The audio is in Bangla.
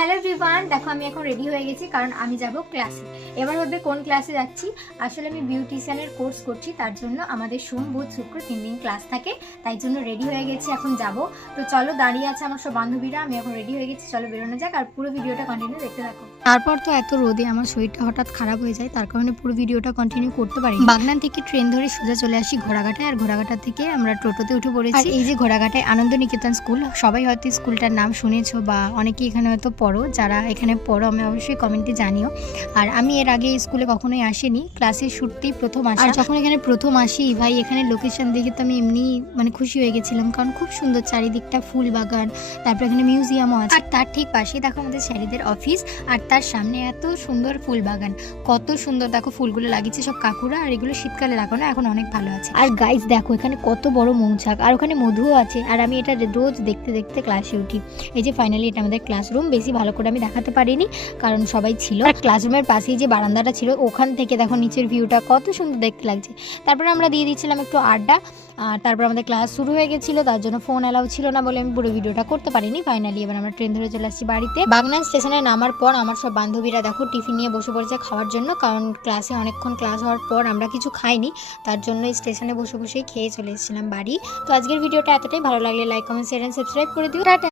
হ্যালো এভরিওয়ান, দেখো আমি এখন রেডি হয়ে গেছি কারণ আমি যাব ক্লাসে। এবার হবে কোন ক্লাসে যাচ্ছি, আসলে আমি বিউটিশিয়ানের কোর্স করছি, তার জন্য আমাদের সোম বুধ শুক্র 3 দিন ক্লাস থাকে, তাই জন্য রেডি হয়ে গেছি, এখন যাব। তো চলো, দাঁড়িয়ে আছে আমার সব বান্ধবীরা, আমি এখন রেডি হয়ে গেছি, চলো বেরোনো যাক। আর পুরো ভিডিওটা কন্টিনিউ দেখতে থাকো। তারপর তো এত রোদে আমার শরীরটা হঠাৎ খারাপ হয়ে যায়, তার কারণে পুরো ভিডিওটা কন্টিনিউ করতে পারি। বাগনান থেকে ট্রেন ধরে সোজা চলে আসি ঘোড়াঘাটায়, আর ঘোড়াঘাটা থেকে আমরা টোটোতে উঠে পড়েছি। আর এই যে ঘোড়াঘাটায় আনন্দ নিকেতন স্কুল, সবাই হয়তো স্কুলটার নাম শুনেছো বা অনেকেই এখানে হয়তো পড়ো। যারা এখানে পড়ো আমি অবশ্যই কমেন্টে জানিও। আর আমি এর আগে স্কুলে কখনোই আসিনি, ক্লাসের শুরুতেই প্রথম আসা। আর যখন এখানে প্রথম আসি ভাই, এখানে লোকেশন দেখে তো আমি এমনি খুশি হয়ে গেছিলাম, কারণ খুব সুন্দর চারিদিকটা ফুল বাগান, তারপর এখানে মিউজিয়ামও আছে। আর তার ঠিক পাশেই দেখো আমাদের স্যারিদের অফিস, আর তার সামনে এত সুন্দর ফুল বাগান, কত সুন্দর দেখো ফুলগুলো লাগিয়েছে সব কাকুরা। আর এগুলো শীতকালে লাগানো, এখন অনেক ভালো আছে। আর গাইস দেখো এখানে কত বড় মৌচাক, আর ওখানে মধুও আছে। আর আমি এটা রোজ দেখতে দেখতে ক্লাসে উঠি। এই যে ফাইনালি এটা আমাদের ক্লাসরুম, বেশি ভালো করে আমি দেখাতে পারিনি কারণ সবাই ছিল। আর ক্লাসরুমের পাশেই যে বারান্দাটা ছিল, ওখান থেকে দেখো নিচের ভিউটা কত সুন্দর দেখতে লাগছে। তারপরে আমরা দিয়ে দিচ্ছিলাম একটু আড্ডা, আর তারপর আমাদের ক্লাস শুরু হয়ে গেছিলো, তার জন্য ফোন অ্যালাউ ছিল না বলে আমি পুরো ভিডিওটা করতে পারিনি। ফাইনালি এবার আমরা ট্রেন ধরে চলে আসছি বাড়িতে। বাগনান স্টেশনে নামার পর আমার সব বান্ধবীরা দেখো টিফিন নিয়ে বসে পড়েছে খাওয়ার জন্য, কারণ ক্লাসে অনেকক্ষণ ক্লাস হওয়ার পর আমরা কিছু খাইনি, তার জন্য স্টেশনে বসে বসেই খেয়ে চলে এসেছিলাম বাড়ি। তো আজকের ভিডিওটা এতটাই, ভালো লাগলে like comment share and subscribe করে দিও। টাটা।